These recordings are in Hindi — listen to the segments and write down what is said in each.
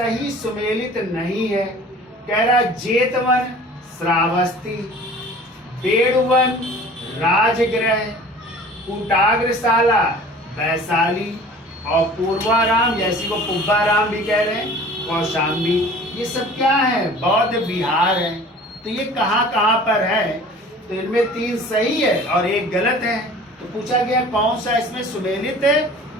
सही सुमेलित नहीं है। कह रहा जेतवन श्रावस्ती, बेड़ुवन राजगृह, कुटाग्रशाला वैशाली और पूर्वाराम, जैसी को पुब्बाराम भी कह रहे हैं, कौशाम्बी, ये सब क्या है? बौद्ध विहार है। तो ये कहाँ कहाँ पर है? तो इनमें 3 सही है और 1 गलत है। तो पूछा गया कौन सा इसमें सुमेलित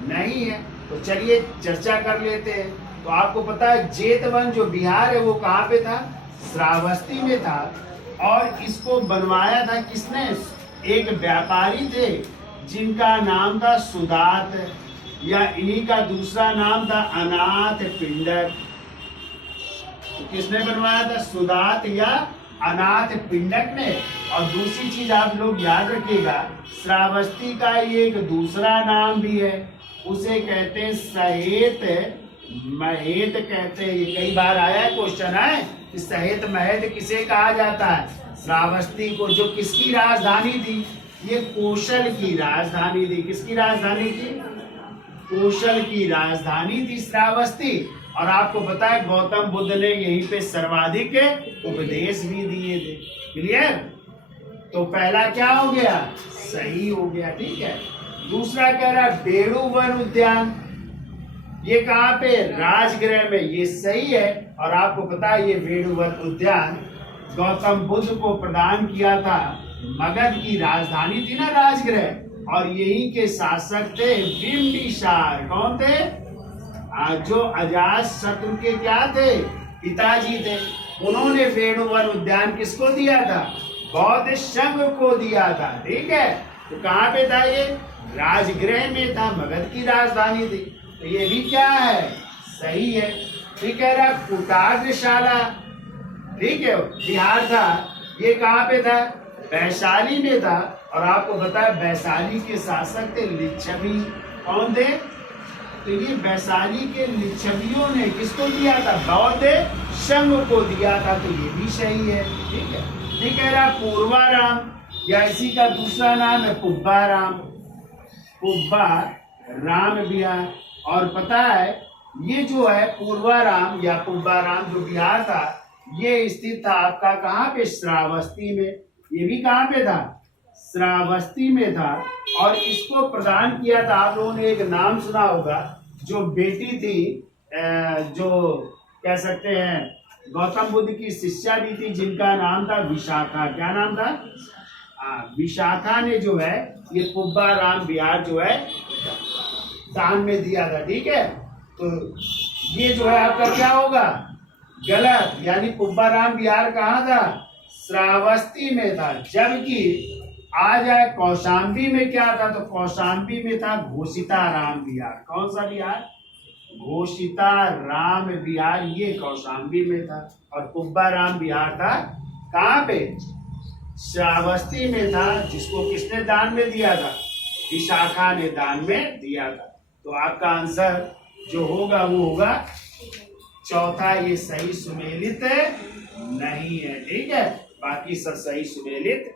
नहीं है। तो चलिए चर्चा कर लेते हैं। तो आपको पता है जेतवन जो बिहार है वो कहाँ पे था? श्रावस्ती में था। और इसको बनवाया था किसने? एक व्यापारी थे जिनका नाम था सुदात, या इन्हीं का दूसरा नाम था अनाथ पिंडक। तो किसने बनवाया था? सुदात या अनाथ पिंडक ने। और दूसरी चीज आप लोग याद रखिएगा, श्रावस्ती का एक दूसरा नाम भी है, उसे कहते हैं सहेत महेत कहते हैं। ये कई बार आया है, क्वेश्चन है कि सहेत महेत किसे कहा जाता है? श्रावस्ती को, जो किसकी राजधानी थी? ये कौशल की राजधानी थी। किसकी राजधानी थी? कौशल की राजधानी थी श्रावस्ती। और आपको पता है गौतम बुद्ध ने यहीं पे सर्वाधिक उपदेश भी दिए थे। क्लियर? तो पहला क्या हो गया? सही हो गया। ठीक है। दूसरा कह रहा बेड़ुवन उद्यान, ये कहाँ पे? राजगृह में। ये सही है। और आपको पता है ये बेड़ुवन उद्यान गौतम बुद्ध को प्रदान किया था। मगध की राजधानी थी ना राजगृह, और यहीं के शासक थे बिंबिसार। कौन थे? जो अजात शत्रु के क्या थे? पिताजी थे। उन्होंने वेणुवन उद्यान किसको दिया था? बौद्ध संघ को दिया था। ठीक है। तो कहाँ पे था ये? राजगृह में था, मगध की राजधानी थी। तो ये भी क्या है? सही है। ठीक है। रहा कुटाग्रशाला, ठीक है, बिहार था। ये कहाँ पे था? वैशाली में था। और आपको पता है वैशाली के शासक थे लिच्छवी। कौन थे? तो ये वैशाली के लिच्छवियों ने किसको दिया था? बौद्ध संघ को दिया था। तो ये भी सही है। ठीक है। ठीक है। रहा पूर्वाराम, या इसी का दूसरा नाम है पुब्बाराम, पुब्बा राम बिहार। और पता है ये जो है पूर्वाराम या पुब्बाराम जो बिहार था, ये स्थित था आपका कहाँ पे? श्रावस्ती में। ये भी कहाँ पे था? श्रावस्ती में था। और इसको प्रदान किया था, आप लोगों ने एक नाम सुना होगा, जो बेटी थी, जो कह सकते हैं गौतम बुद्ध की शिष्या भी थी, जिनका नाम था विशाखा। क्या नाम था? विशाखा ने जो है ये पुब्बाराम बिहार जो है दान में दिया था। ठीक है। तो ये जो है आपका क्या होगा? गलत। यानी पुब्बाराम बिहार कहाँ था? श्रावस्ती में था। जबकि आ जाए कौशाम्बी में क्या था? तो कौशाम्बी में था घोषिताराम बिहार। कौन सा बिहार? घोषिताराम बिहार। ये कौशाम्बी में था। और पुब्बाराम बिहार था कहाँ पे? श्रावस्ती में था, जिसको किसने दान में दिया था? विशाखा ने दान में दिया था। तो आपका आंसर जो होगा वो होगा चौथा। ये सही सुमेलित नहीं है। ठीक है। बाकी सब सही सुमेलित